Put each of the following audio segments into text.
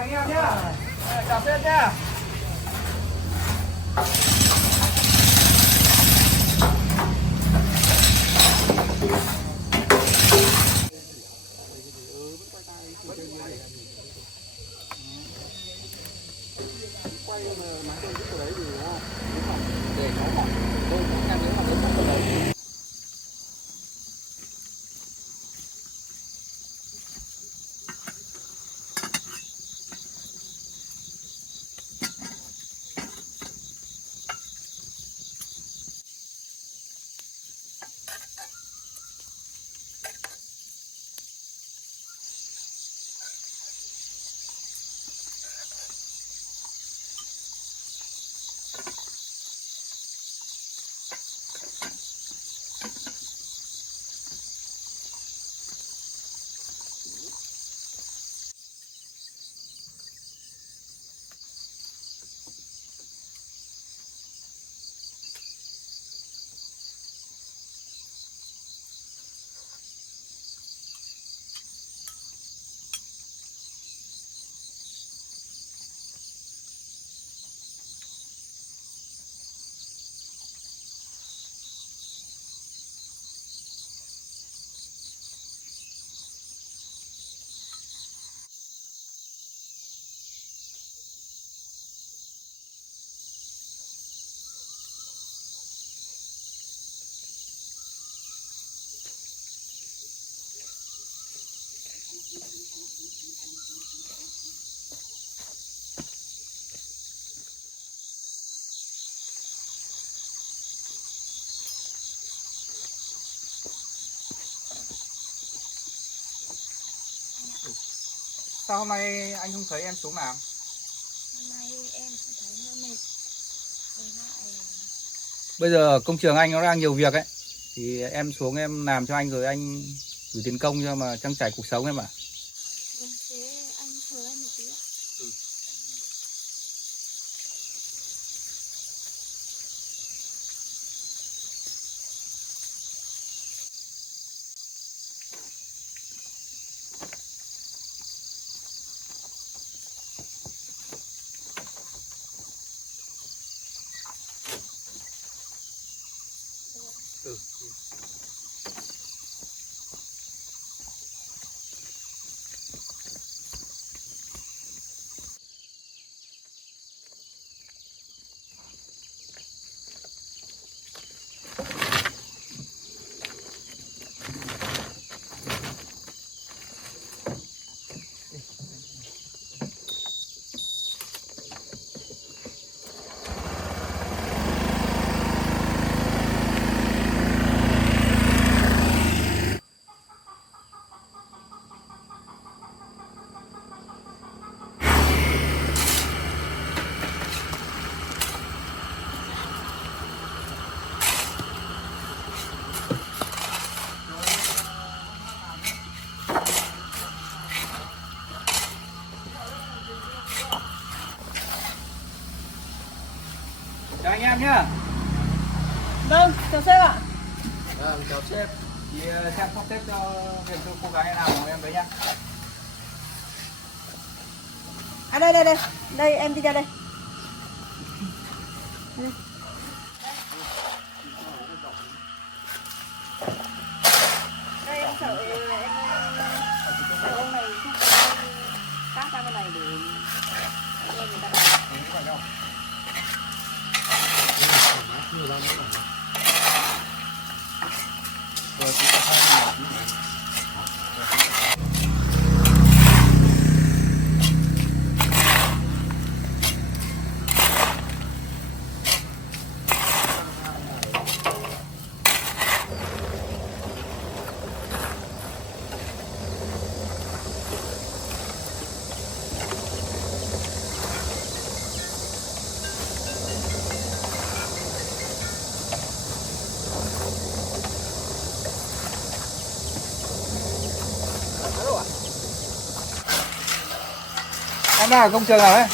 anh em nhá. Chào sếp nhá. Quay mà máy tôi cái đấy thì để cháu hỏi tôi xem nếu mà đến trong đấy. Sao hôm nay anh không thấy em xuống làm? Hôm nay em cũng thấy hơi mệt. Với lại Bây giờ công trường anh nó đang nhiều việc ấy. Thì em xuống em làm cho anh rồi anh gửi tiền công cho mà trang trải cuộc sống em ạ. vâng, thế anh chờ em một tí ạ. Chào anh em nhá. Vâng, chào sếp ạ. Chào sếp. Thì xem sắp xếp cho việc cho cô gái nào của em đấy nhá. À đây, đây em đi ra đây. Đây em sợ ông này cắt ra bên này để người ta làm. Em đang ở công trường nào đấy?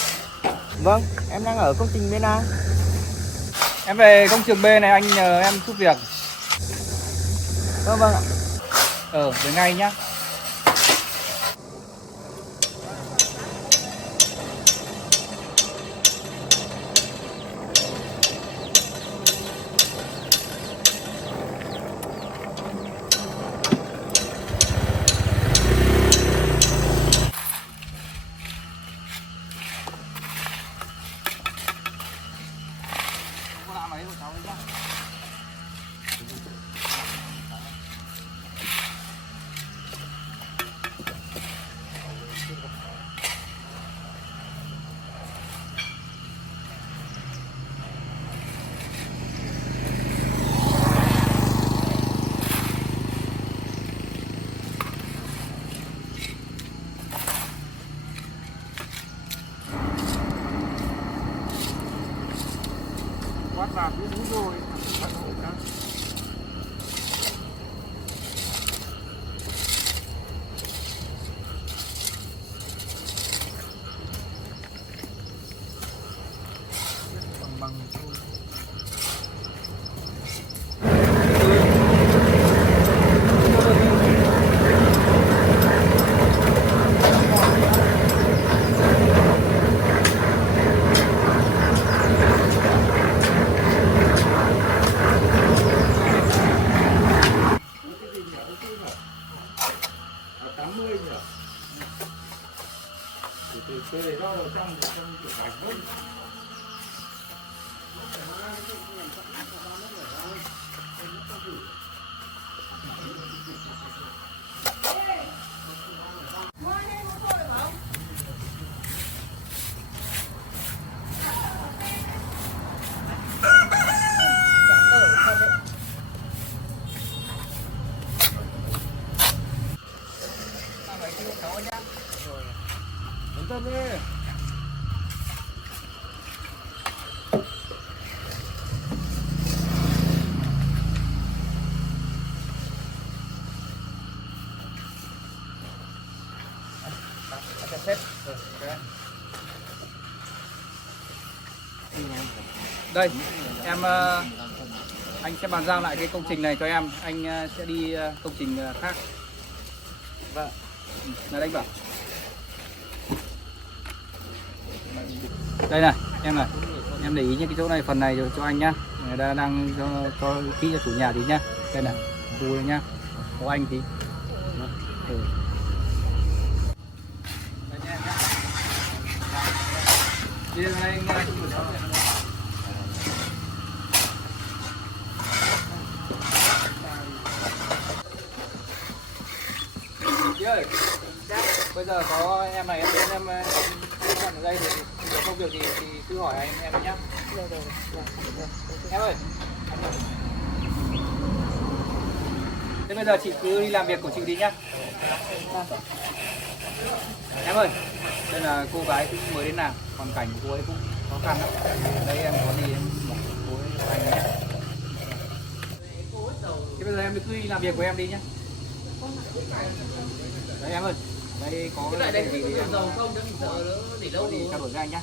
Vâng, em đang ở công trình bên A. Em về công trường B này anh nhờ em giúp việc. Vâng ạ. Về ngay nhá. bác làm như đúng rồi. Bác hộ các. Bằng thôi. Tôi để nó vào trong để trong kiểu bánh thôi. Yên tâm đi. Đây, em anh sẽ bàn giao lại cái công trình này cho em, anh sẽ đi công trình khác. Vâng. Là đánh bảo. Đây này, em để ý những cái chỗ này, phần này cho anh nhá. Người ta đang cho ký cho chủ nhà tí nhá. Đây này, vui nhá. Có anh tí. Ừ. Đi đây anh. Ơi, bây giờ có em này em đến em ở đây thì có công việc gì thì cứ hỏi anh em nhé. Em ơi. Thế bây giờ chị cứ đi làm việc của chị đi nhá. Em ơi, đây là cô gái cũng mới đến làm, hoàn cảnh của cô ấy cũng khó khăn lắm. Đây em có gì em bảo cô ấy anh nhé. Thế bây giờ em cứ đi làm việc của em đi nhé. Đấy em ơi, đây có cái này gì thì dầu không để mình sợ nữa để lâu thì trao đổi với anh nhá.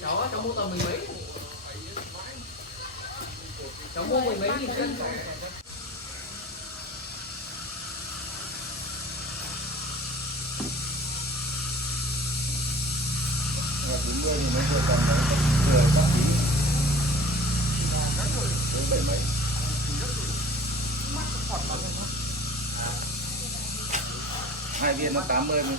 Cháu mua tầm 10 mấy. Cháu mua 10 mấy nghìn cân. Và 40 thì mới vừa tầm vừa có tí. Đến 7 mấy. Hai viên nó 80 mươi.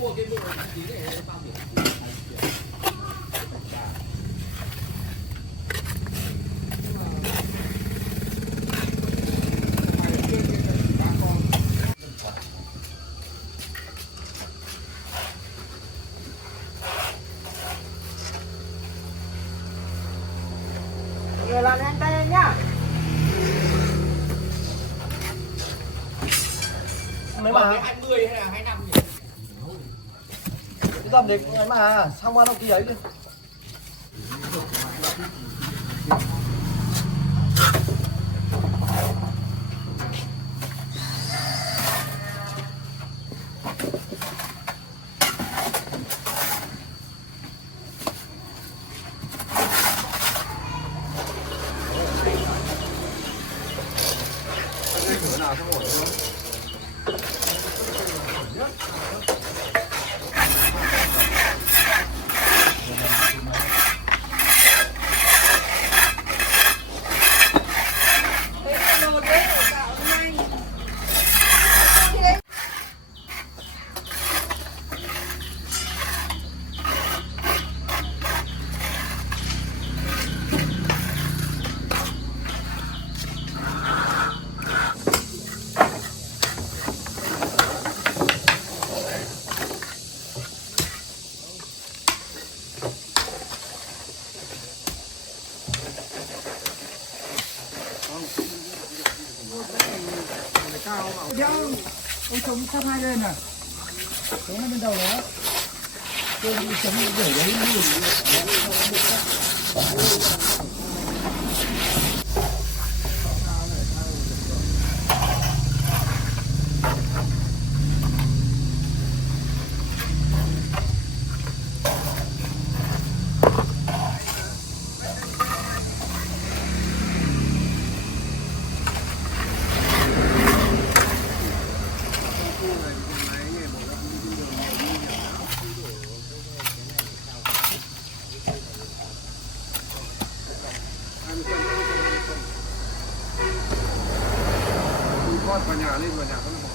Mua cái bộ tí để bao biển. Người làm nhanh tay em nhá. Mấy bạn 20 hay là 25 nhỉ? Cái tầm đấy ấy mà, xong qua đâu kia ấy đi. Nào xong rồi đúng không? Ông chống sát hai lên à? Chống lên bên đầu đó. Tôi đi chống để đấy con vào nhà lên vào nhà con bỏ.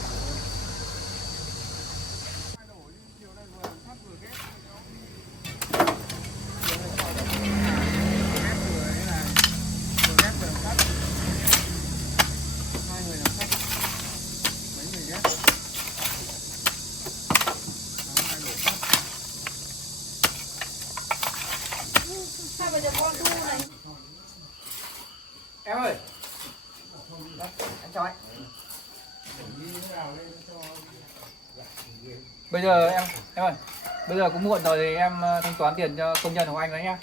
Sao bây giờ con thu này? Em ơi. Anh cho anh. Bây giờ em ơi, bây giờ cũng muộn rồi thì em thanh toán tiền cho công nhân của anh đấy nhá.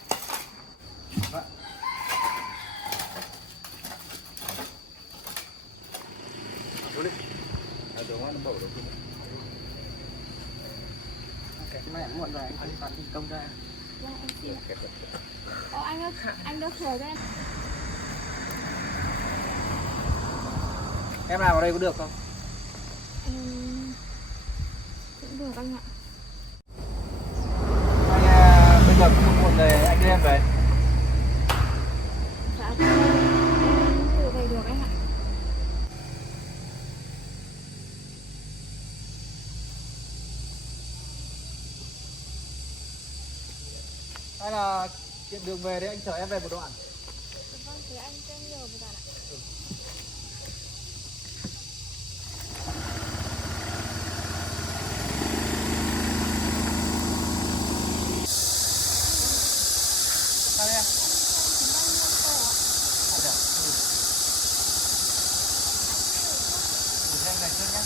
Mẹ muộn rồi, anh toàn tiền công ra. Vâng, em xin ạ. Anh đỡ thở cho em. Em làm ở đây có được không? Cũng được anh ạ. Anh bây giờ cũng muộn rồi, anh đưa em về. Dạ, tự về được anh ạ. Hay là tiện đường về đấy anh chở em về một đoạn. Vâng, thế anh cho em nhờ một đoạn ạ. Sao em? Em này trước nhé.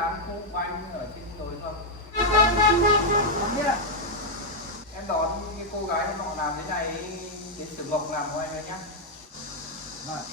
làm khu của anh ở trên rồi không? Không biết ạ. Em đón cái cô gái họ làm thế này đến xưởng mộc làm của anh rồi nhá. Vâng.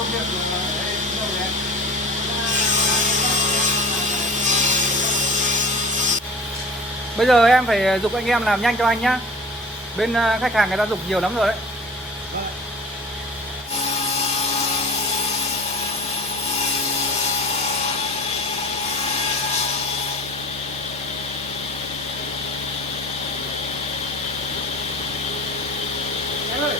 công việc ở đây lâu rồi em. Bây giờ em phải giục anh em làm nhanh cho anh nhá. Bên khách hàng người ta giục nhiều lắm rồi đấy. Em ơi.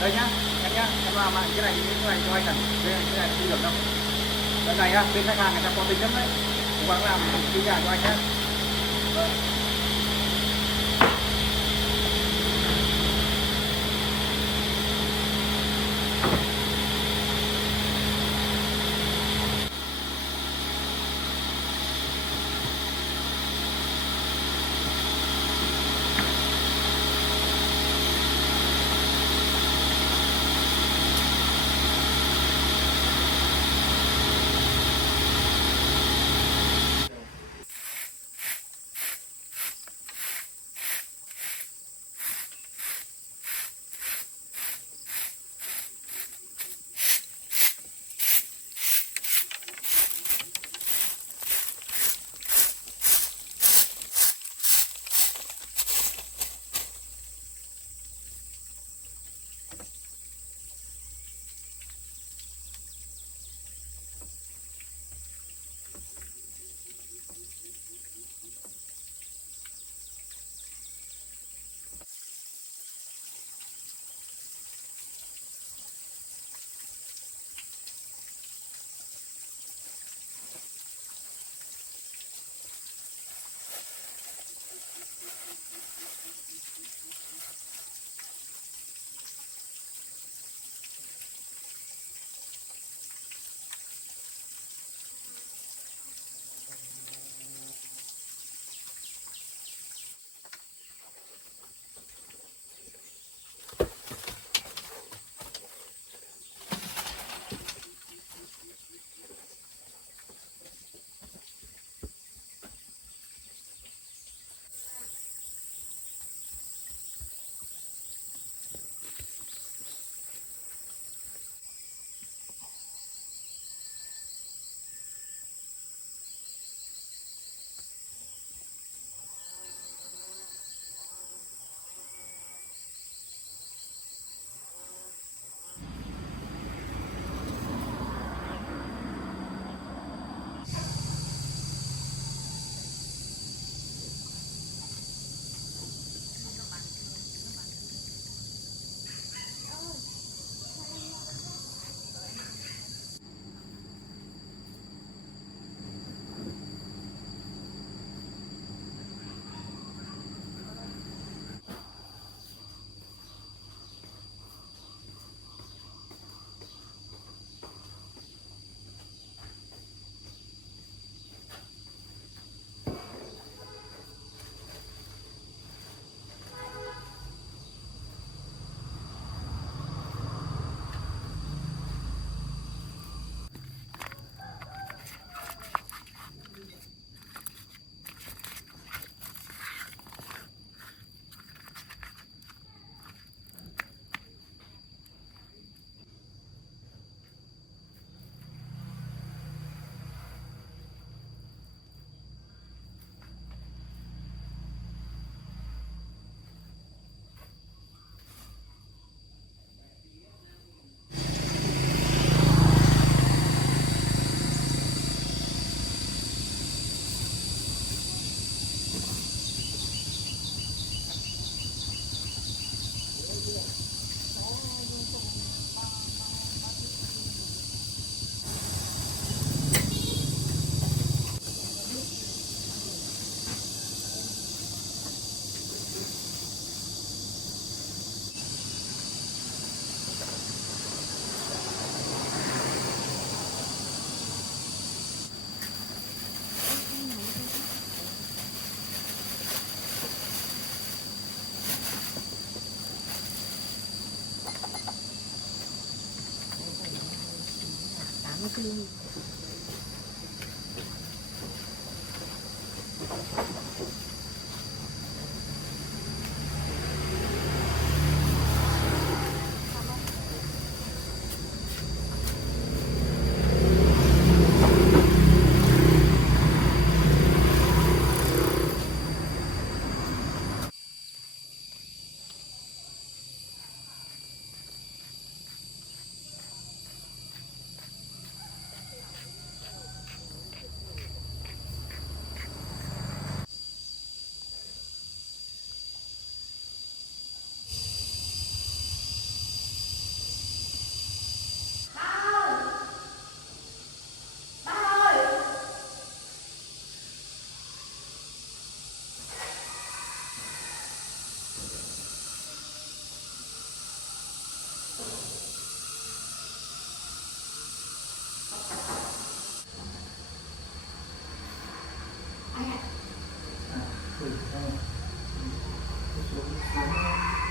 Đây nhá, em nhá, em làm lại cái này cho anh này, cái này không được đâu. Cái này á, bên khách hàng người ta có tính lắm đấy. Cố gắng làm kỹ càng cho anh nhé. Vâng. kilo.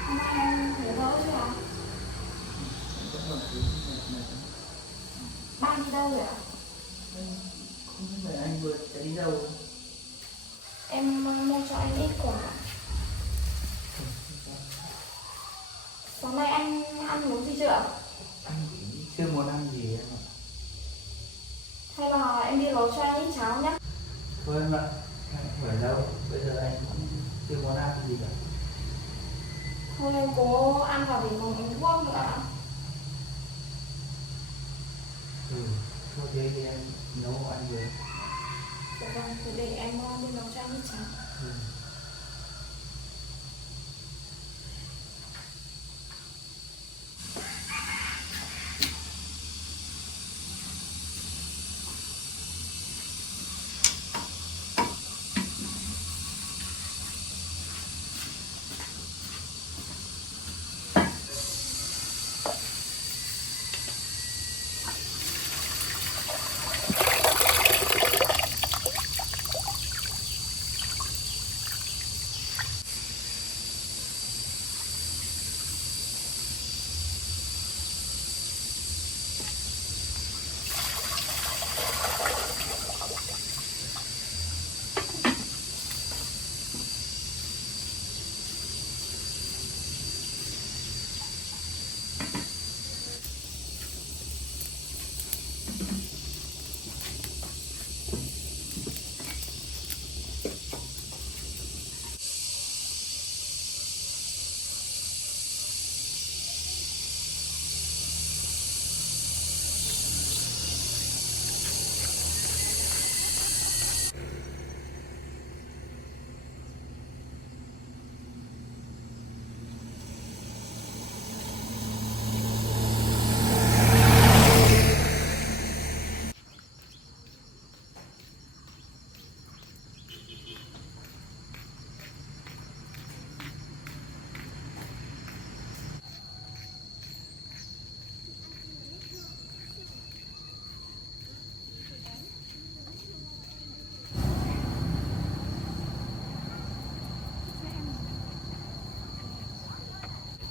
Hôm nay anh thấy đỡ chưa ạ? Ba đi đâu rồi ạ? Không phải anh vừa sẽ đi đâu. Em mua cho anh ít quả. Sáng nay anh ăn uống gì chưa ạ? Anh chưa muốn ăn gì em ạ. Hay là em đi nấu cho anh ít cháo nhé? Thôi em ạ, anh không phải đâu. Bây giờ anh cũng chưa muốn ăn gì cả. Thôi em cố ăn vào để mà uống thuốc nữa ạ. Thôi thế thì em nấu ăn rồi. Dạ vâng, thì để em đi nấu cho anh ít cháo.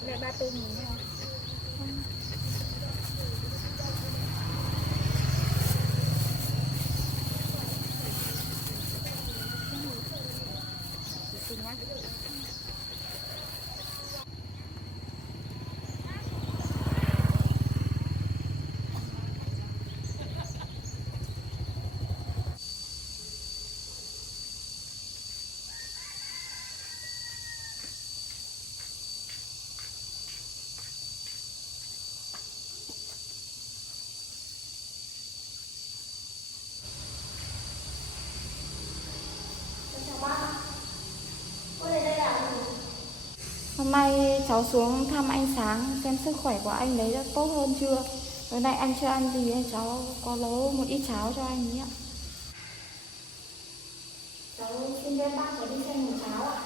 Lại 34.000 thôi. Hôm nay cháu xuống thăm anh Sáng xem sức khỏe của anh đấy đã tốt hơn chưa. Tối nay anh chưa ăn gì nên cháu có nấu một ít cháo cho anh ấy ạ. Cháu xin phép bác cháu đi xem một cháo ạ.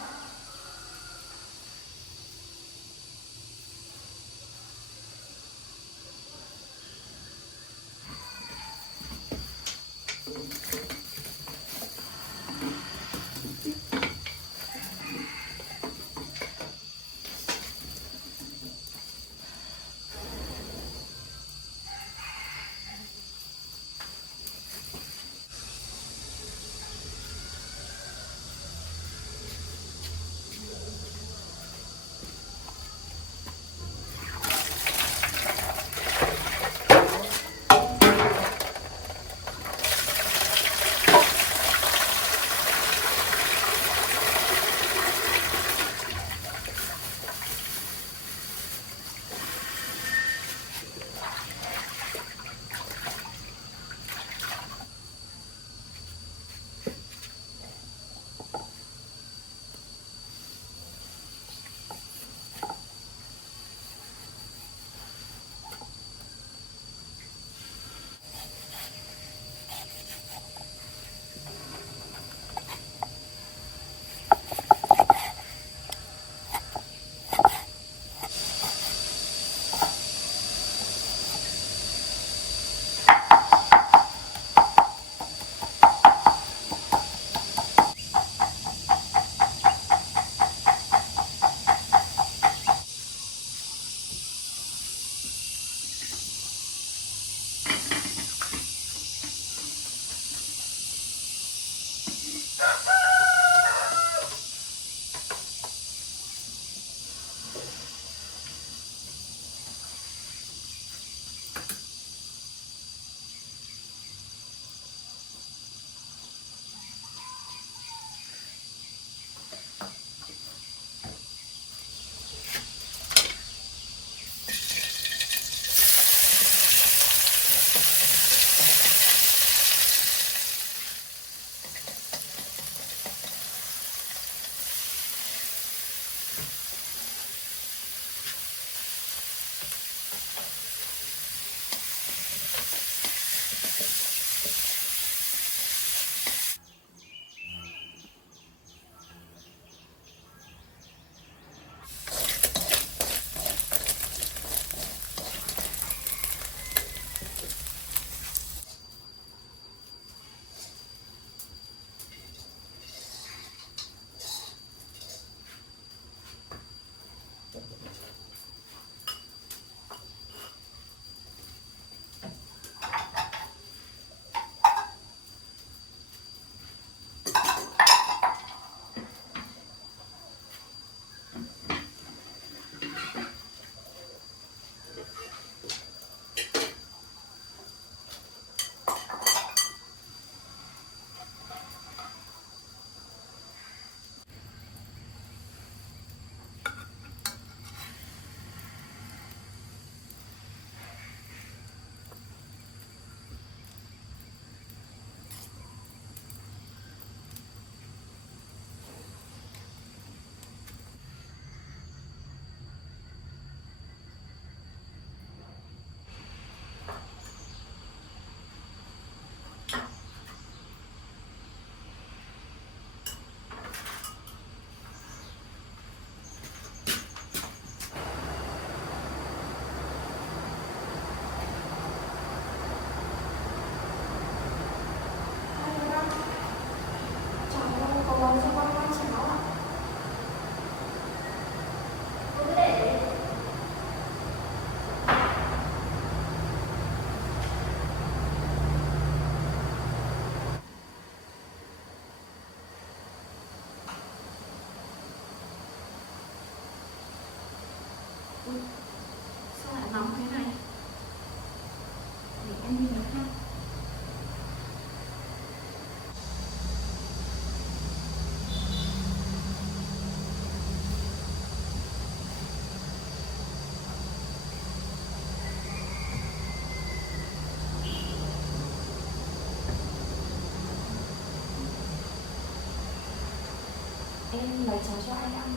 em lấy cháo cho anh ăn.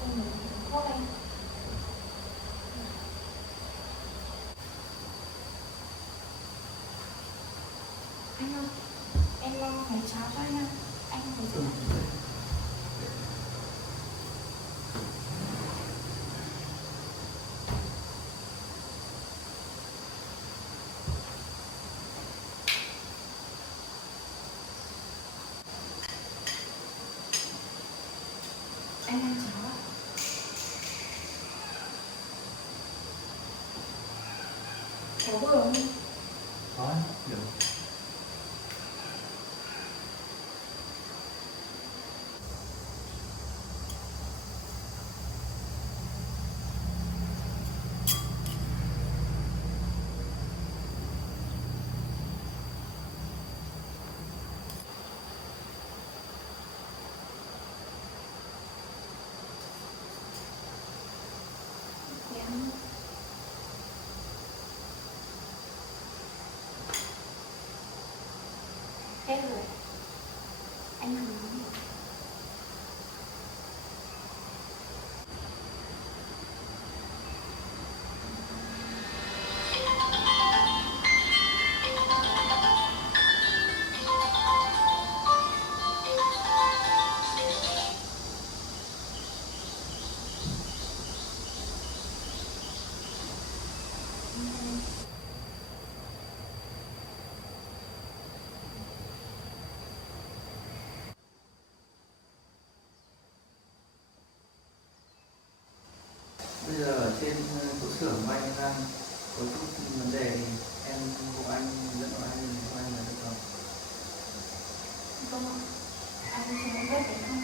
Không lấy thuốc anh. Anh ơi, em lo lấy cháo cho anh ăn. Anh lấy gì ăn? Anh ăn cháo ạ. Có bữa không? Có, được. Thì ăn. Hết rồi. Anh ăn nó. Bây giờ ở trên chỗ xưởng của anh đang có chút vấn đề thì em hộ anh dẫn của anh là được không? Vâng ạ. Anh cho em biết đấy không?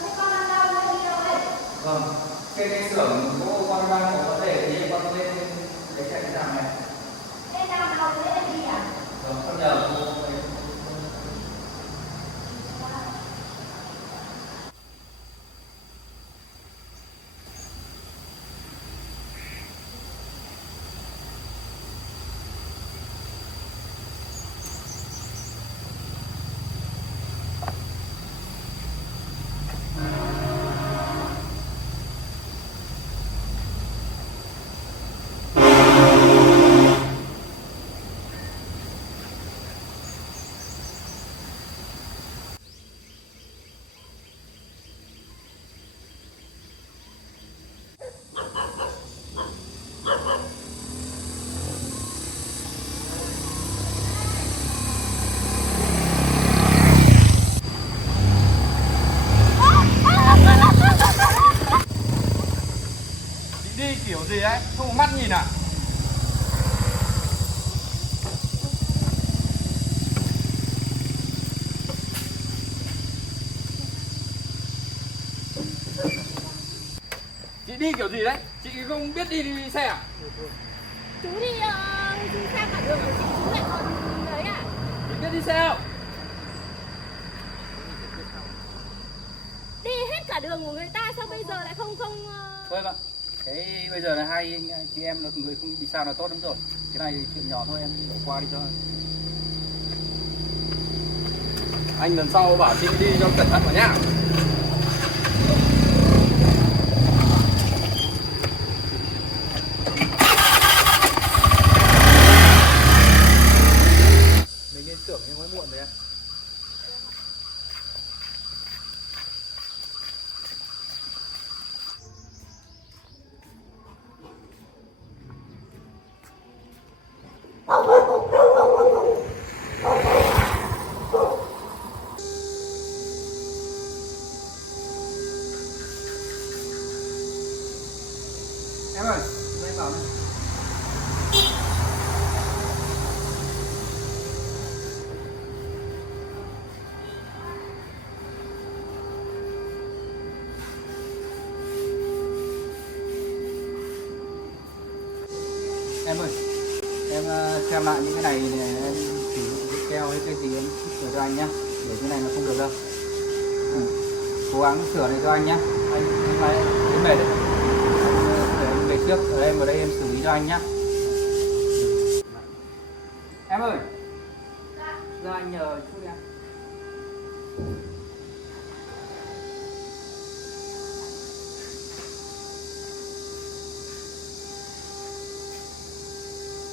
Thế con ăn đâu? Nó đi đâu vậy? Vâng, trên cái xưởng của con đang có vấn đề thì con lên lấy chạy cái thằng này. Thế nào nào thế là đi à? Vâng, con nhờ cô ấy. Đi kiểu gì đấy, không có mắt nhìn à? Chị đi kiểu gì đấy? Chị không biết đi xe à? Chú đi sang cả đường của chị, chú lại còn đấy à? Chị biết đi xe không? Đi hết cả đường của người ta sao bây giờ lại không Thôi ạ. Thế bây giờ là hai anh chị em là người không bị sao là tốt lắm rồi. Cái này thì chuyện nhỏ thôi, em bỏ qua đi cho. Anh lần sau bảo chị đi cho cẩn thận vào nhá. Mình lên xưởng nhưng mới muộn rồi em. Em ơi, đây bảo này. Em ơi, em xem lại những cái này để em sử dụng cái keo hay cái gì em sửa cho anh nhá. Để cái này nó không được đâu. Cố gắng sửa này cho anh nhá. Anh lại đến mệt đấy. Để em về trước, ở em ở đây em xử lý cho anh nhá. Em ơi. cho anh nhờ chút em.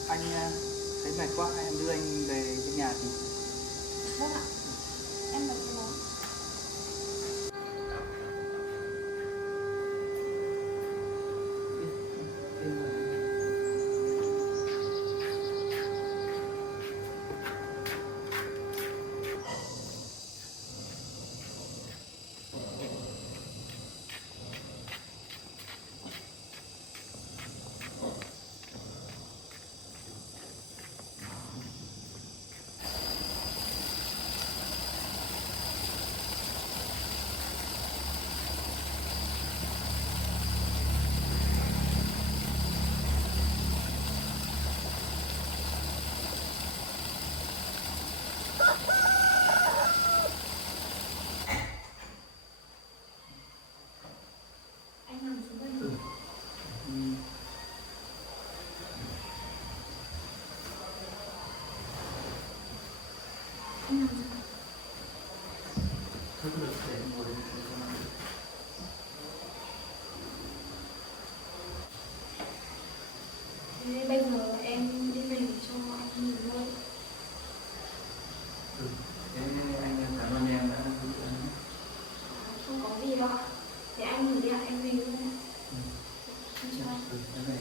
Anh thấy mệt quá, em đưa anh về trên nhà thì. Vâng ạ. Em lấy cái đó. Anh nằm xuống đây. Anh nằm xuống. Thức được để ngồi đây. Thế bây giờ em đi về cho anh nghỉ ngơi. Thế anh cảm ơn em đã giúp đỡ. Không có gì đâu ạ. Để anh nghỉ đi ạ, em về luôn ạ. Em chào anh. Em về.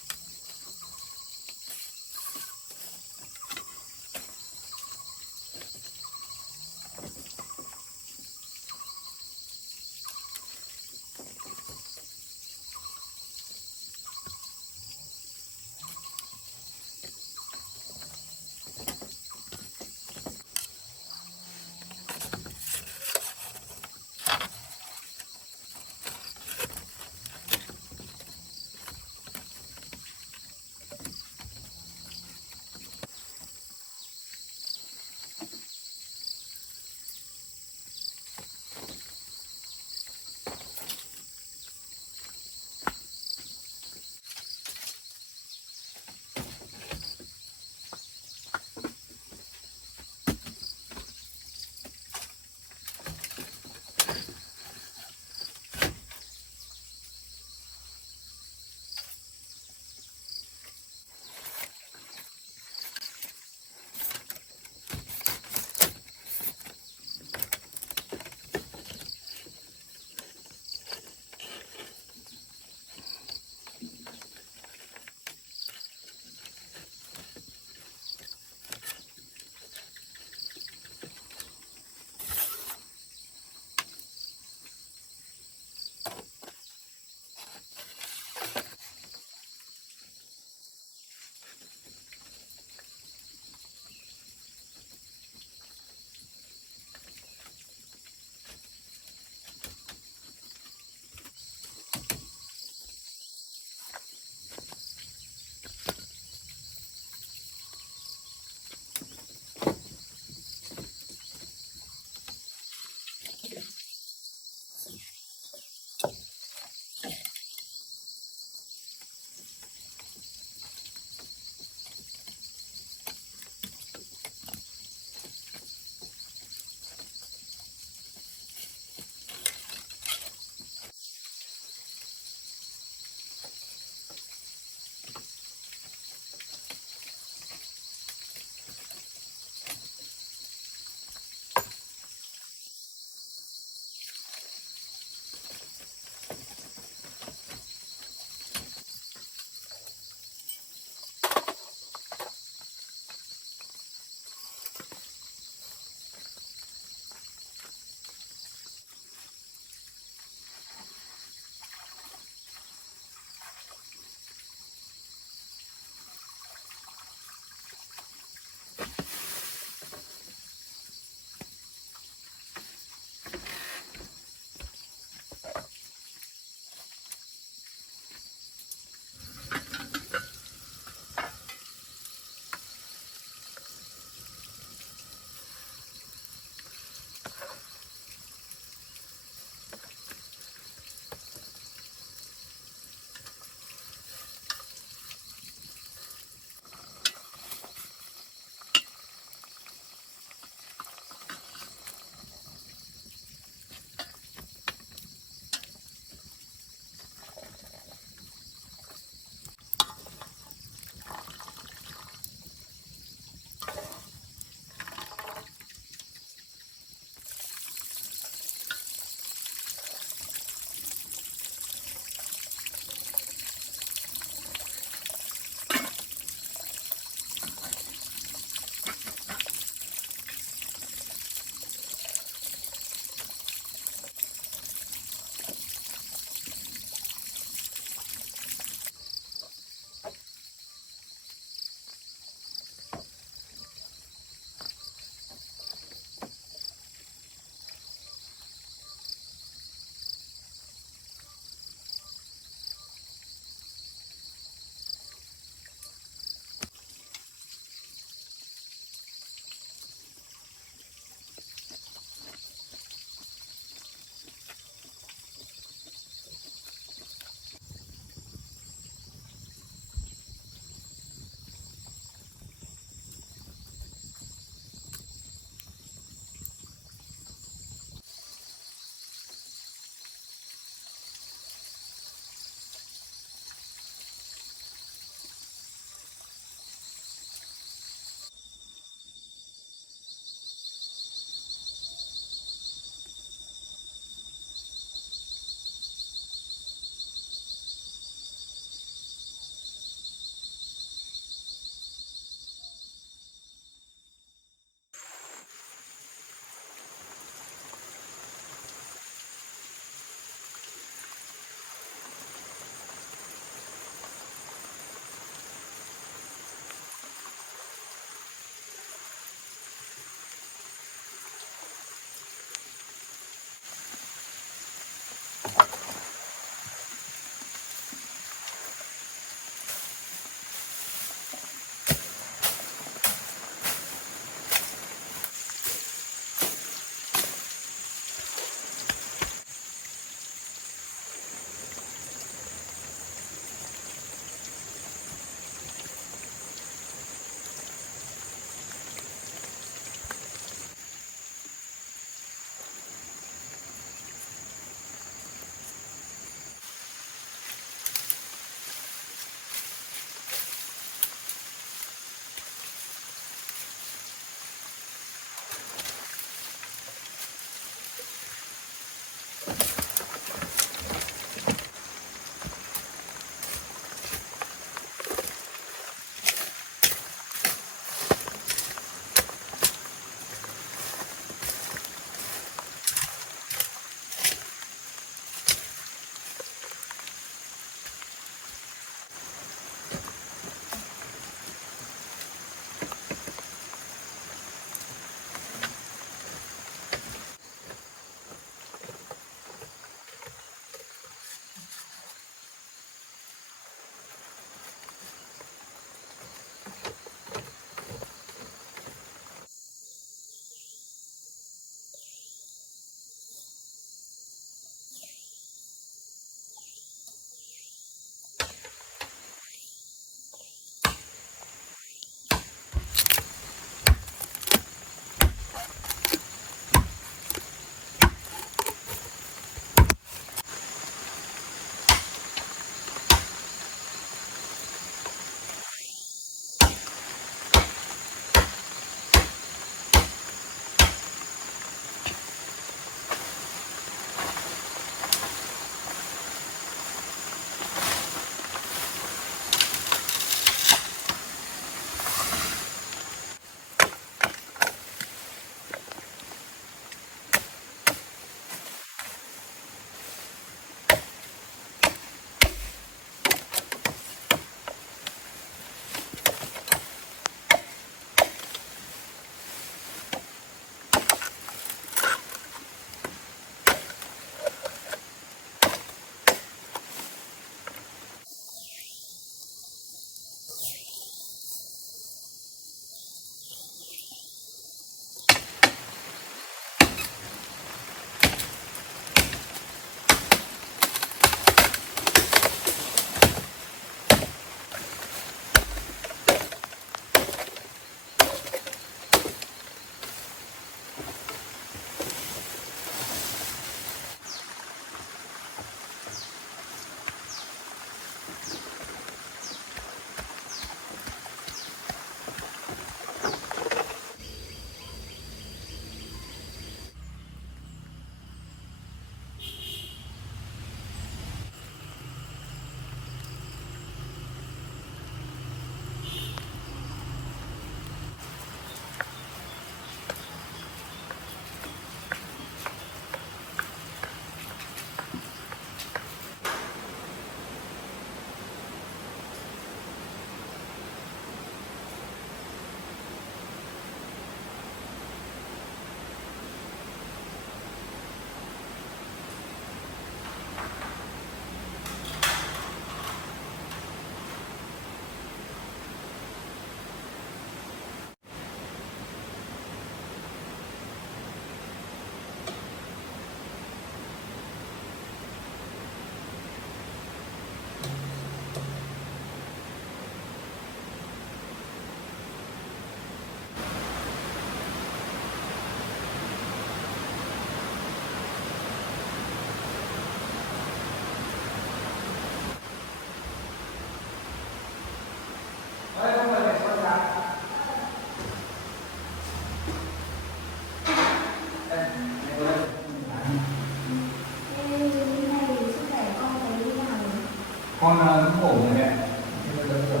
Con cũng ổn rồi mẹ. Thế là đỡ rồi.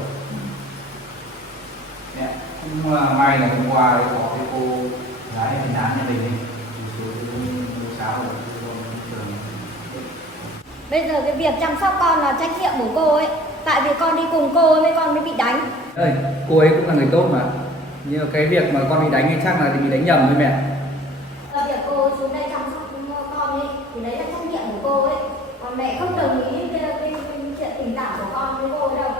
Mẹ, cũng may là hôm qua đấy có cái cô gái ở nhà mình ấy, thì số cháu ở trường. Bây giờ cái việc chăm sóc con là trách nhiệm của cô ấy. Tại vì con đi cùng cô ấy con mới bị đánh. Ơi, cô ấy cũng là người tốt mà. Nhưng mà cái việc mà con bị đánh thì chắc là bị đánh nhầm thôi mẹ. Là việc cô ấy xuống đây chăm sóc con ấy thì đấy là trách nhiệm của cô ấy. Còn mẹ không đồng ý cái chuyện tình cảm của con với cô ấy đâu.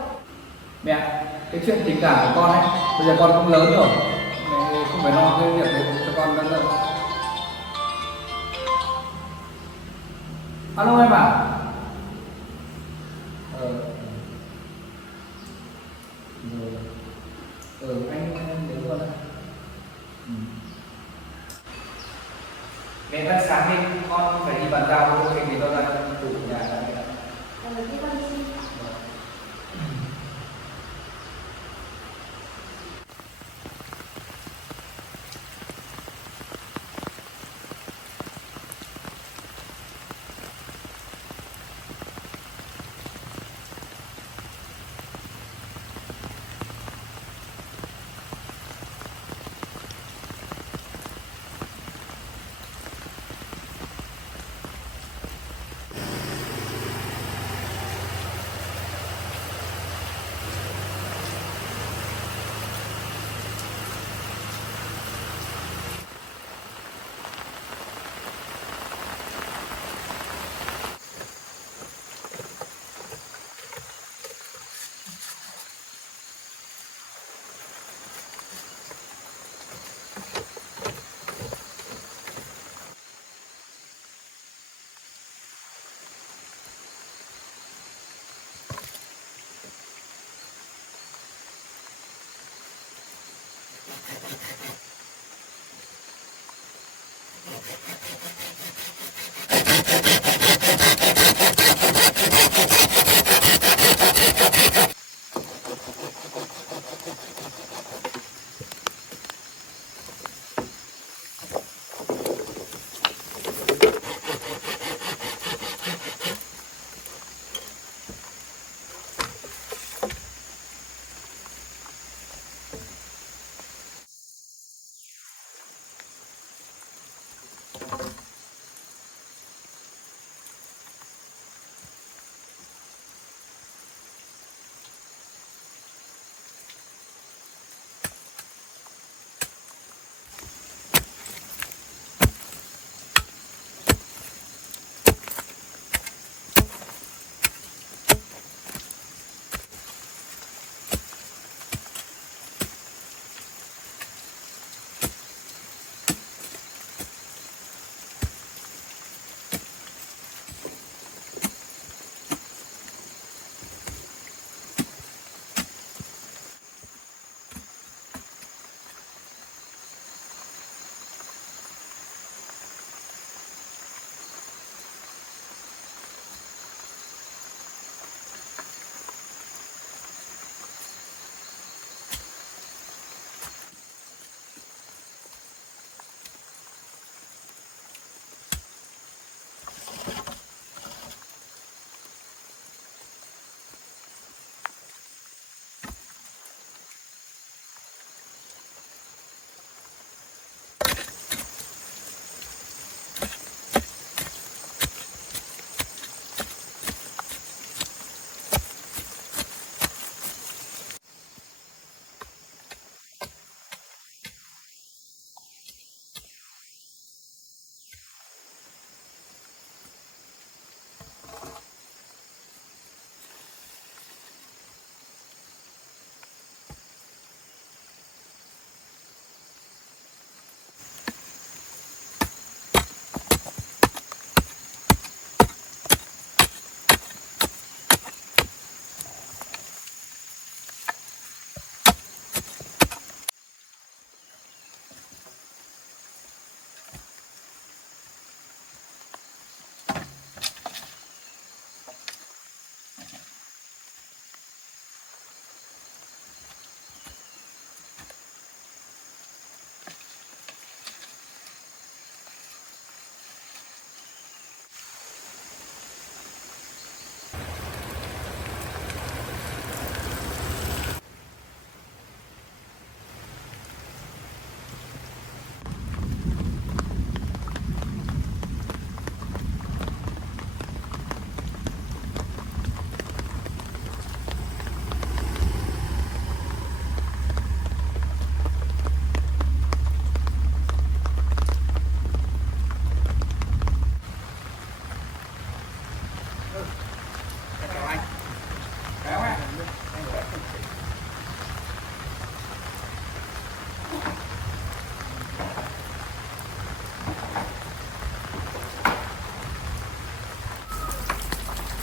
Mẹ, cái chuyện tình cảm của con ấy, bây giờ con cũng lớn rồi, mẹ không phải lo cái việc đấy cho con nữa đâu. Alo em à? Anh đến luôn đấy. Mẹ ăn sáng đi, con phải đi bàn giao với cô thì tôi ra chủ nhà này. Thế con đi.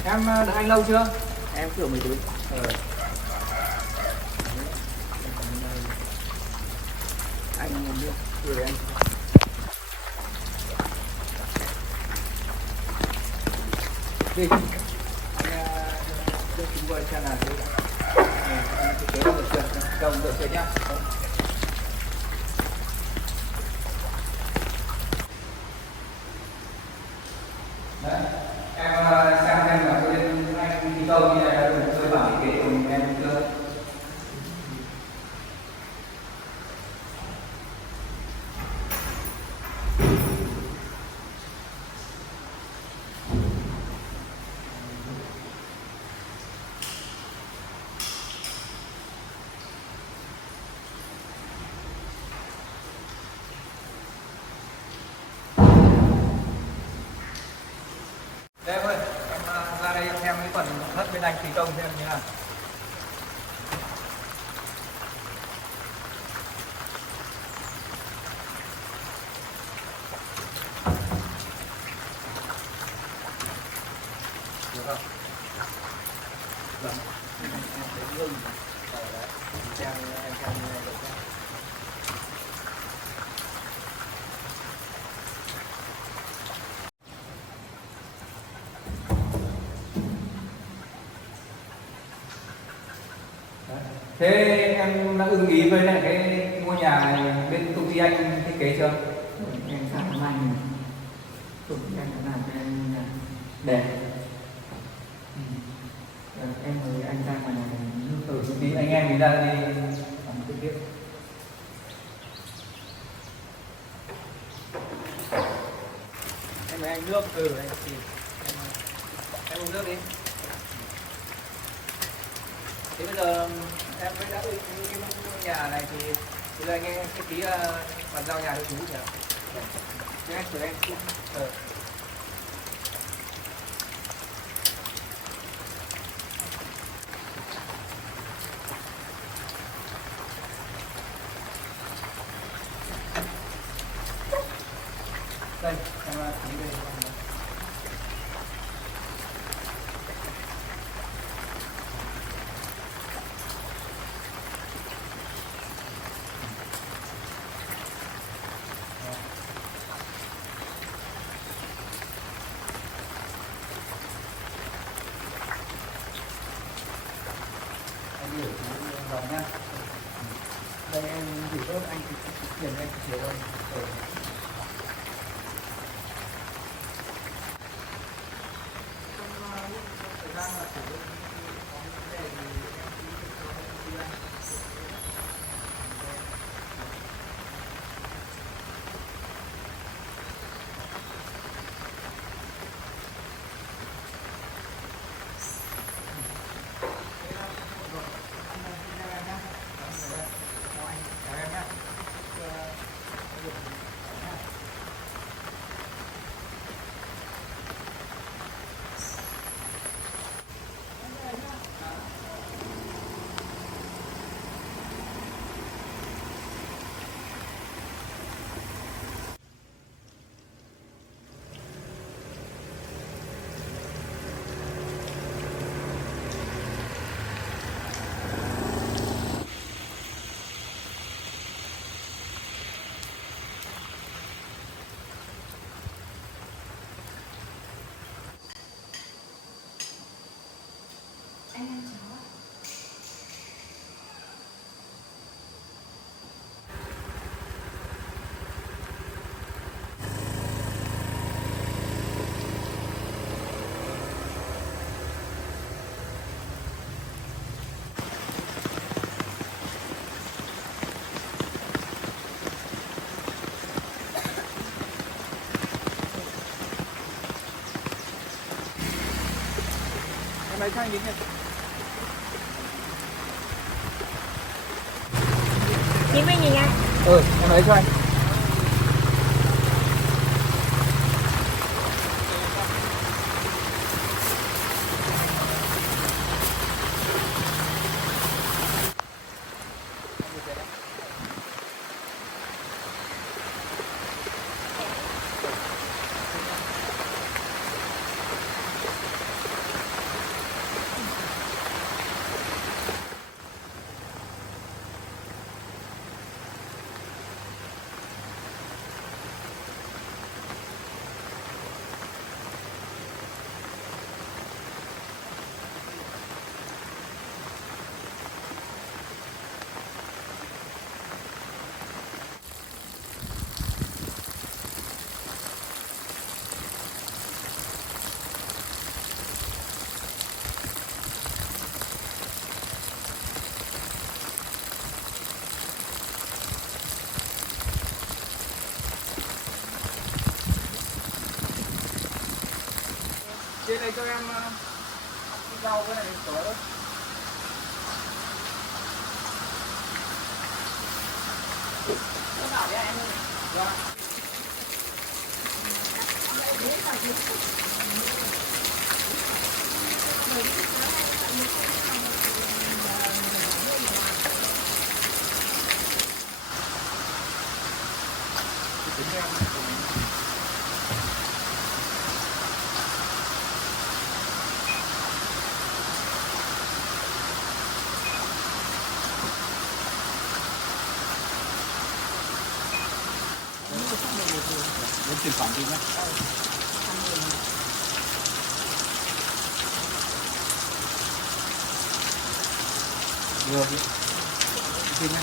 Em đợi anh lâu chưa? Em cửa 14. Anh biết gửi anh. Đi. Anh đưa chúng tôi xem là anh thực tế được chưa? Đồng được chưa nhá. Đấy, em xem là bên anh thi công như này là được cơ bản thiết kế của em chưa? Đây em ơi, em ra đây xem cái phần đất bên anh thi công xem như nào. Được không? Vâng. Em thấy ngưng. Đấy. Em xem như này được không? Thế em đã ưng ý với lại cái ngôi nhà này bên công ty anh thiết kế chưa? Em sang anh chụp anh đã làm cho em đẹp. Em mời anh ra ngoài này. Tí anh em mình ra đi làm trực tiếp. Em mời anh nước anh xin. Em uống nước đi. Thế bây giờ em mới đã ưng ý cái ngôi nhà này thì bây giờ anh em sẽ ký bàn giao nhà cho chú nhỉ? Thế anh thử em xin. Đây, em ký đây. Anh gửi chú vào nhá. Đây em gửi bớt anh thì tiền anh chỉ thôi. Thời gian mà sử dụng có vấn đề thì em ký cho công ty anh. Anh ăn cháo ạ. Em lấy cho anh miếng này. Chị Minh nhìn anh. Em lấy cho anh. Trên này cho em rau cái này sửa đó. Nó bảo với em ơi. Vâng. Tính em. Đến chuyển khoản đi nhé. Vừa đi. Đi nhé.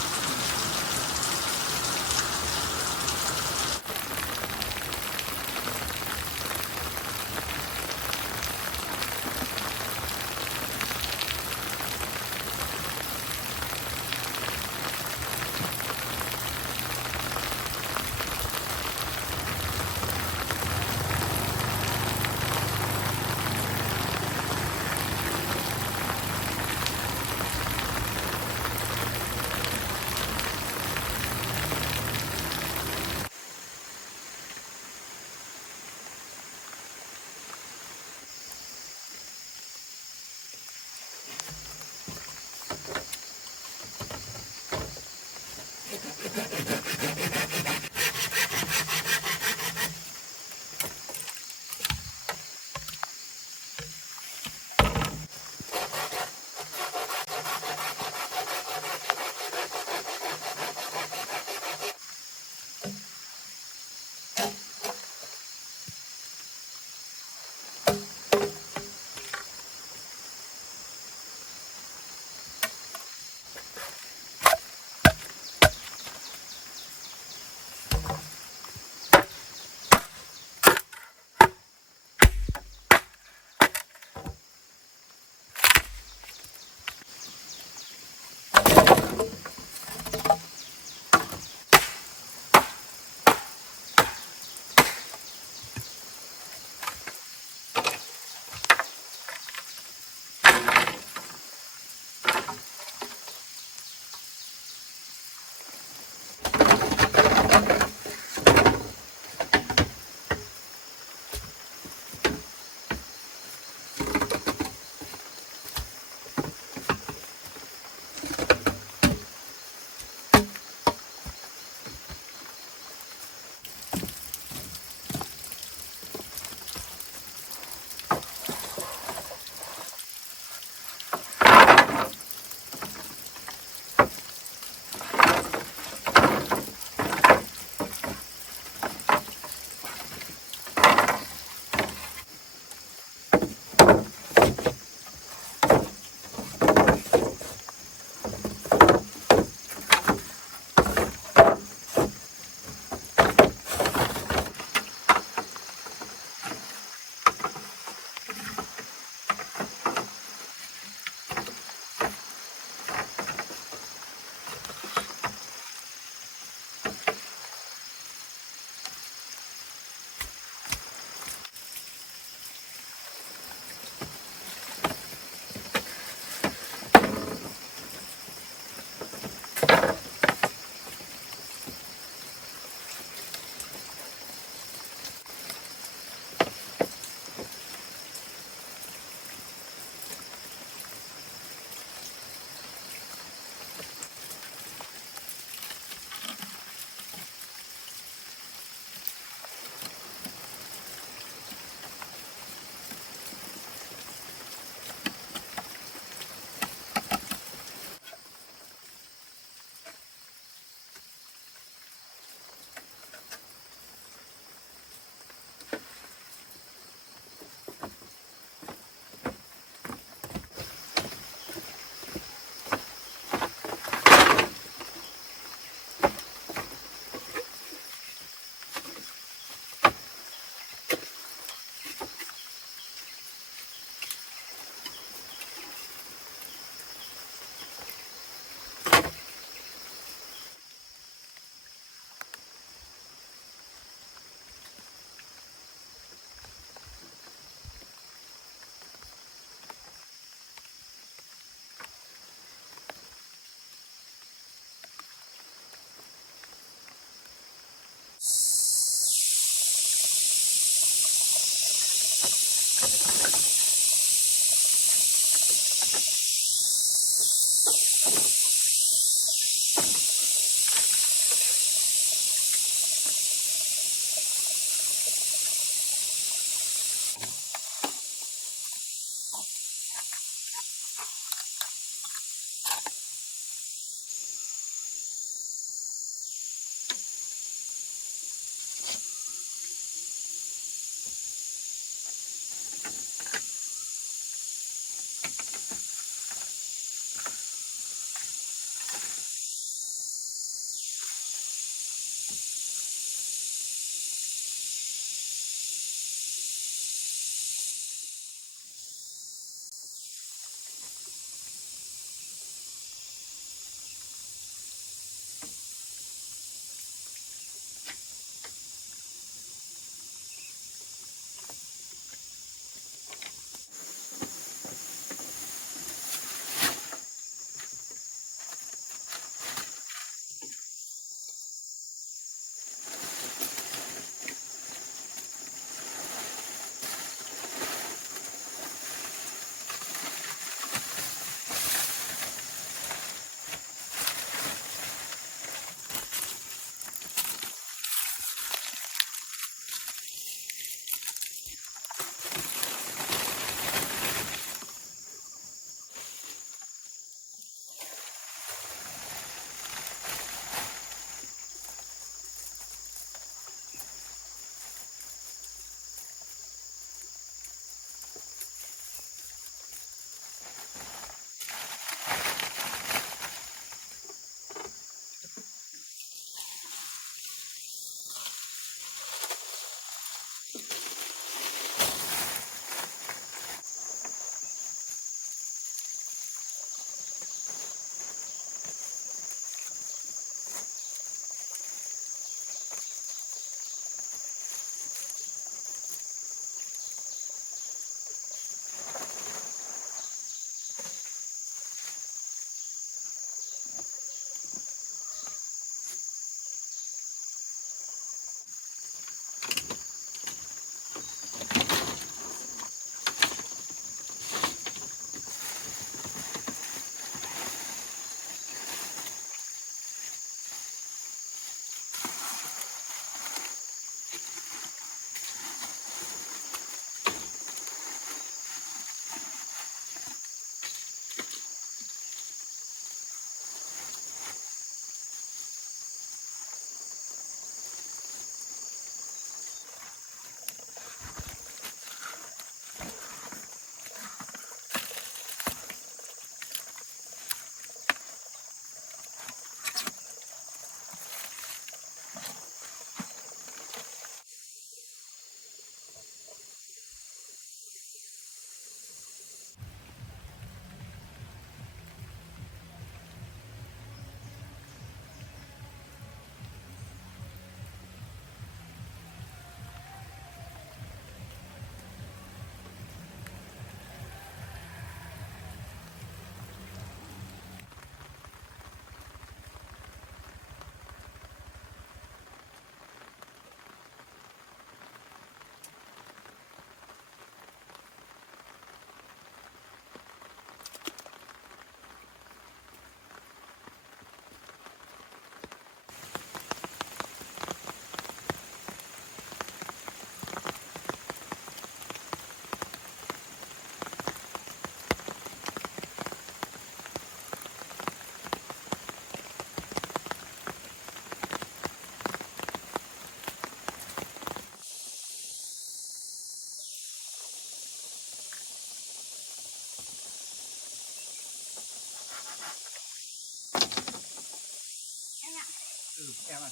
Em à?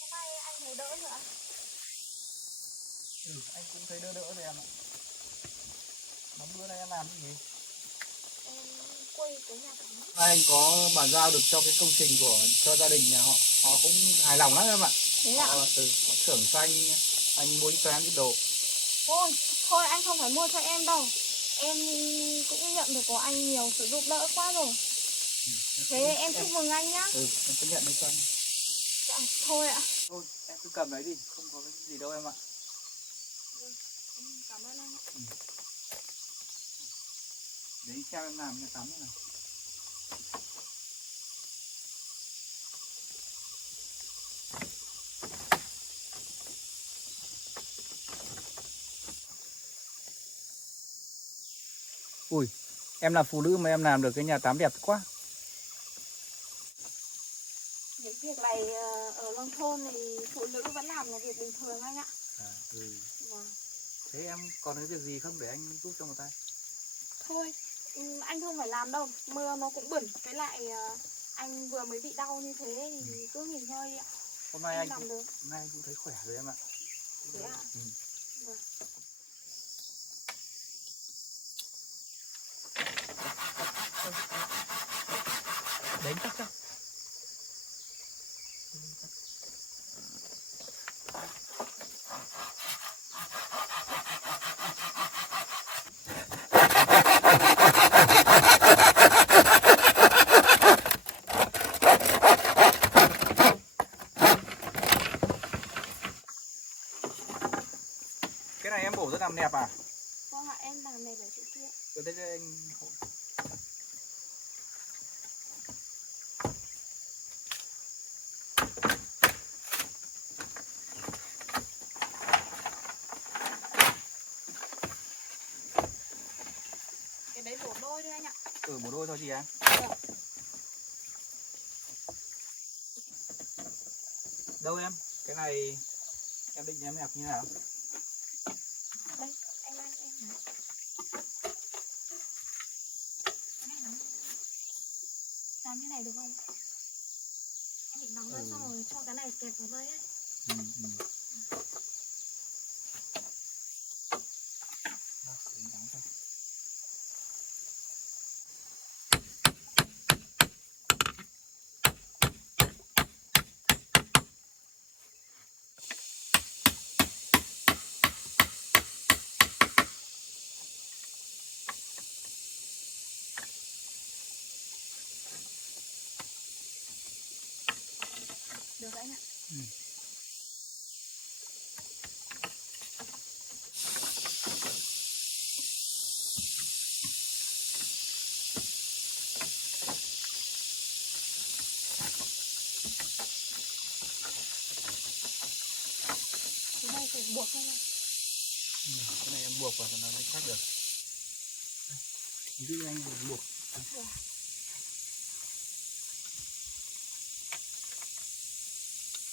Hôm nay anh thấy đỡ rồi ạ. Ừ, anh cũng thấy đỡ đỡ rồi em ạ. Mà bữa nay em làm cái gì? Em quay cái nhà tắm. Anh có bàn giao được cho cái công trình cho gia đình nhà họ. Họ cũng hài lòng lắm em ạ. Thế ạ? Họ thưởng cho anh mua cho em ít đồ. Thôi anh không phải mua cho em đâu. Em cũng nhận được của anh nhiều sự giúp đỡ quá rồi. Thế em chúc mừng anh nhá. Ừ, em sẽ nhận được cho anh. Dạ, thôi ạ. Thôi, em cứ cầm lấy đi, không có cái gì đâu em ạ. Em cảm ơn anh ạ. Đấy, xem em làm nhà tắm như này. Ui, em là phụ nữ mà em làm được cái nhà tắm đẹp quá. Những việc này ở nông thôn thì phụ nữ vẫn làm là việc bình thường anh ạ. Ừ. Vâng. Thế em còn cái việc gì không để anh giúp cho một tay? Thôi, anh không phải làm đâu. Mưa nó cũng bẩn. Với lại anh vừa mới bị đau như thế thì cứ nghỉ ngơi đi ạ. Hôm nay Em làm được. hôm nay anh cũng thấy khỏe rồi em ạ. Thế ạ? Ừ. Vâng. Đánh chắc chắc. Cái này em bổ rất làm đẹp à? Vâng ạ, em làm này ở chỗ kia. Từ đây cho anh hộ. Cái đấy bổ đôi thôi anh ạ. Ừ, bổ đôi thôi chị em. Vâng. Đâu em? Cái này em định em đẹp như nào? Đây, anh em này. Cái này đóng. Làm như này được không? Em định đóng ra xong rồi cho cái này kẹp vào đây ấy. Ừ. Đó, đánh đóng thôi. Được anh ạ. Ừ. Cái này phải buộc không anh? Ừ. Cái này em buộc vào cho nó mới chắc được. Giữ anh buộc. Được.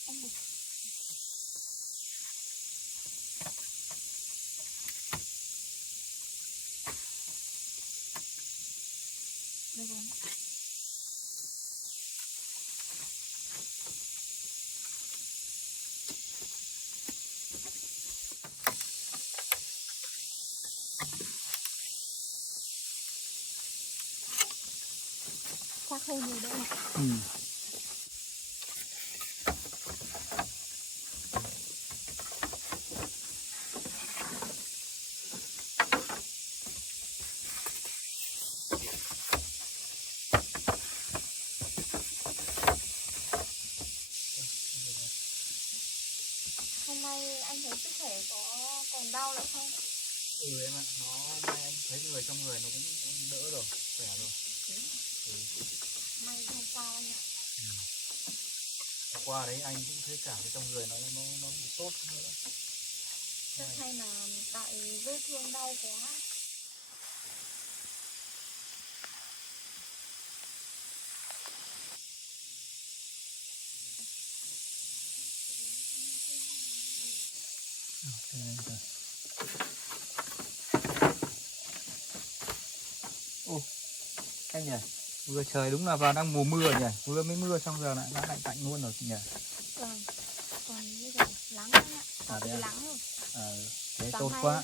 Anh buộc. Được rồi. Chắc hơn nhiều đấy ạ. Ừ. Hôm nay anh thấy sức khỏe còn đau nữa không? Ừ em ạ, anh thấy người trong người nó cũng đỡ rồi, khỏe rồi. Ừ. May không sao anh ạ. Hôm qua đấy anh cũng thấy cả cái trong người nó bị sốt nữa. Chắc hay là tại vết thương đau quá. Ô, anh nhỉ? Mưa trời đúng là vào đang mùa mưa nhỉ, vừa mới mưa xong giờ lại đã lạnh tạnh luôn rồi nhỉ. Vâng. Còn bây giờ lắng anh ạ. À, thế à? Lắng rồi. Thế Sáng tốt nay- quá.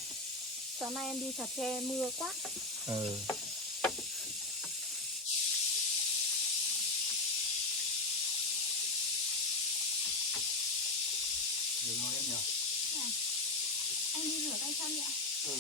Sáng nay em đi chặt tre mưa quá. Ừ. Được rồi em nhỉ. Anh đi rửa tay chân ạ. Ừ.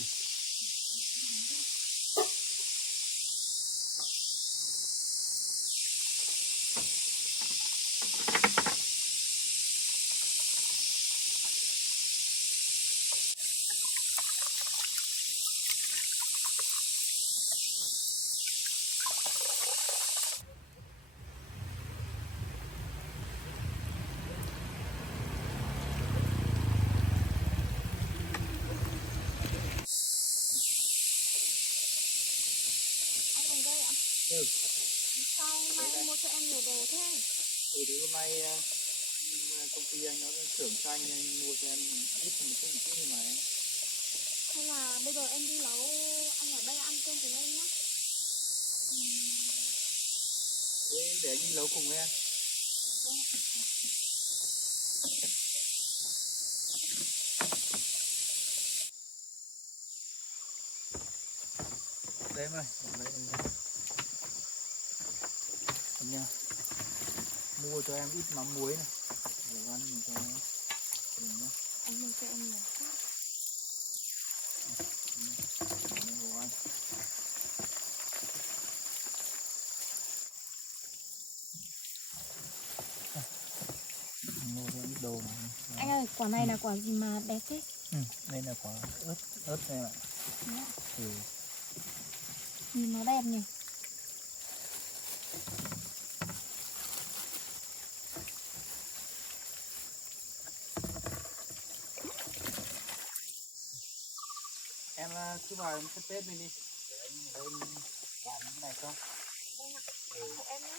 Anh ở đây ạ. Ừ. Sao hôm nay anh mua cho em nhiều đồ thế? Ừ thì hôm nay công ty anh nó thưởng cho anh mua cho em ít hơn một chút nhưng mà em. Hay là bây giờ em đi nấu, anh ở đây ăn cơm cùng em nhé. Thế để anh đi nấu cùng với em. Đây em ơi, đây em nha. Mua cho em ít mắm muối này, để ăn cho nó nhá. Anh mua cho em nhiều quá. Đây đồ ăn. Mua cho em ít đồ này. Anh ơi, quả này là quả gì mà đẹp thế? Ừ, đây là quả ớt đây ạ. Ừ. Nhìn nó đẹp nhỉ? Em cứ vào em xếp bếp lên đi. Để anh lên làm cái này cho. Vâng ạ, của em nhé.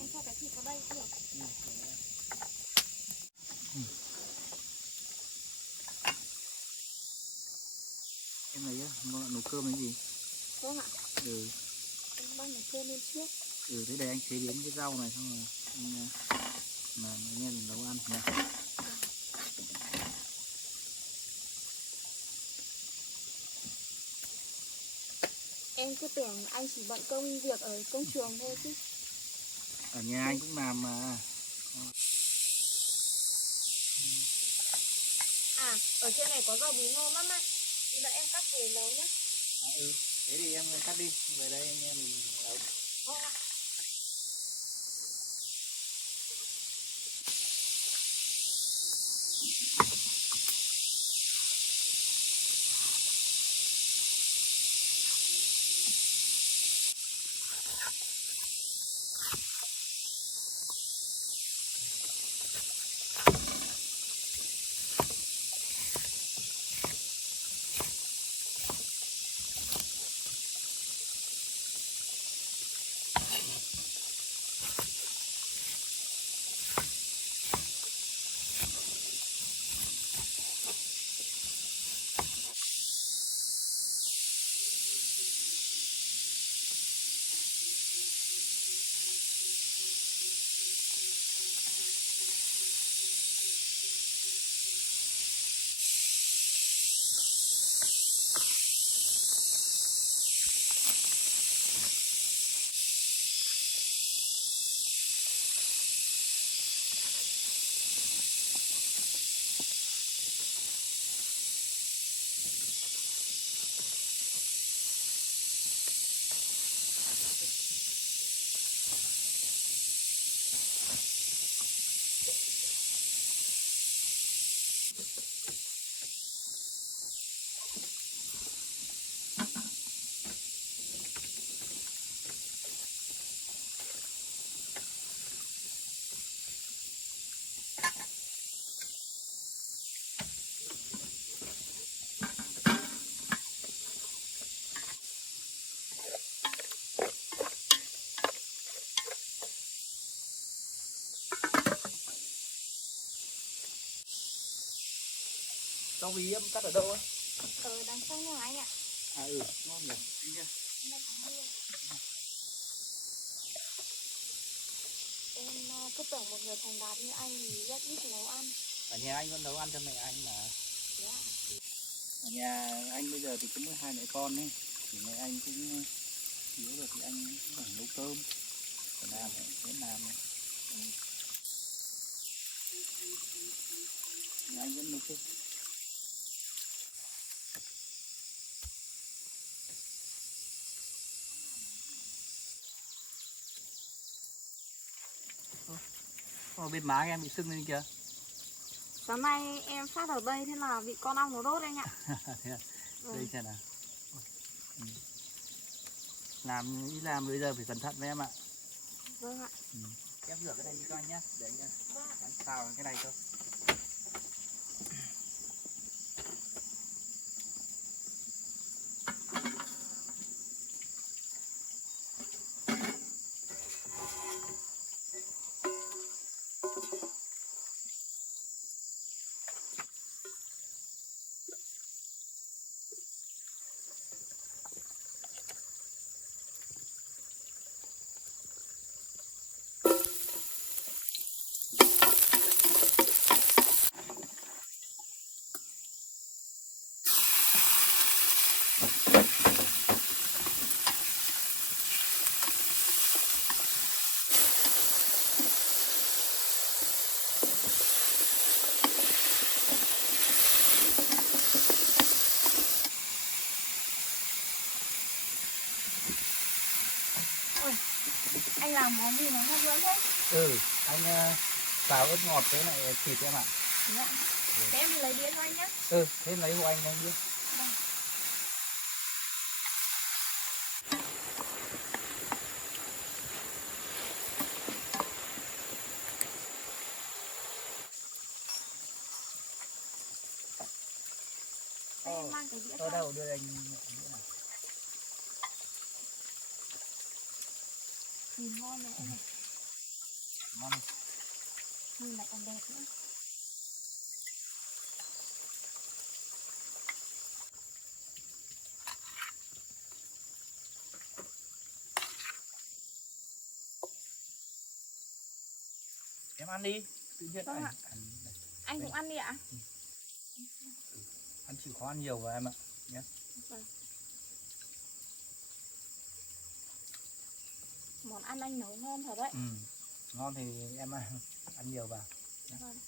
Anh cho cái thịt vào đây cũng được. Em này á, nấu cơm cái gì? Vâng ạ, Ừ. em mang cái cơm lên trước. Ừ, thế để anh chế biến cái rau này xong rồi anh làm anh em mình nấu ăn nha. Em cứ tưởng anh chỉ bận công việc ở công trường thôi chứ. Ở nhà anh cũng làm mà. À, ở trên này có rau bí ngô lắm anh. Bây giờ em cắt về nấu nhé. À, ừ, thế thì em cắt đi, về đây anh em mình nấu. Vâng ạ. Rau bí em cắt ở đâu ấy? Ở đằng sau nhà anh ạ. À ừ, ngon nhỉ. Anh nhá. Hôm nay có mưa. Em cứ tưởng một người thành đạt như anh thì rất ít nấu ăn. Ở nhà anh vẫn nấu ăn cho mẹ anh mà. Thế ạ? Ở nhà anh bây giờ thì cũng có 2 mẹ con ấy, thì mẹ anh cũng yếu rồi thì anh cũng phải nấu cơm, phải làm này, phải làm này. Nhà anh vẫn nấu cơm. Ở bên má em bị sưng lên kìa. Sáng nay em phát ở đây thế là bị con ong nó đốt anh ạ. Thế à? Vâng. Đây xem nào. Ừ. Làm ý làm bây giờ phải cẩn thận với em ạ. Vâng ạ. Ừ. Em rửa cái này đi cho anh nhá, để anh xào cái này thôi. Anh làm món gì nó hấp dẫn thế? Ừ, anh xào ớt ngọt với lại thịt em ạ. Dạ. Thế em đi lấy đĩa cho anh nhé. Ừ, thế lấy hộ anh đi. Vâng. Đây em mang cái đĩa cho Ở anh. đâu đưa anh đĩa nào. Nhìn ngon này anh này. Ngon. Nhìn lại còn đẹp nữa. Em ăn đi, tự nhiên Vâng ạ. Anh cũng ăn đi ạ. Ăn chịu khó ăn nhiều vào em ạ nhé. Vâng. Món ăn anh nấu ngon thật đấy. Ừ. Ngon thì em ăn nhiều vào. Vâng.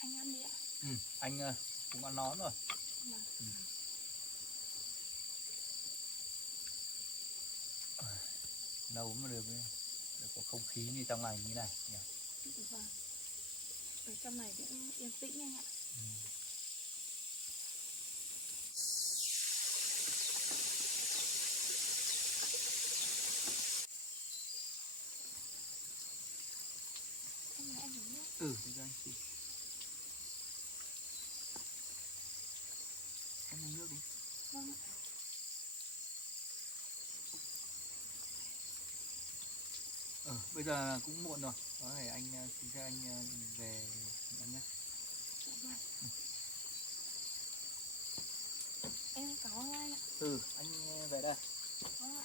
Anh ăn đi ạ. Ừ, anh cũng ăn nón rồi. Vâng. Ừ. Nấu mà được có không khí như trong này như này nhỉ. Vâng. Ở trong này cũng yên tĩnh anh ạ. Ừ. Em lấy anh uống nước. Ừ, để cho anh xin. Em lấy nước đi. Vâng ạ. Bây giờ cũng muộn rồi. Có thể anh xin cho anh về ăn nhé. Vâng. Em cảm ơn anh ạ. Ừ, anh về đây. Vâng ạ.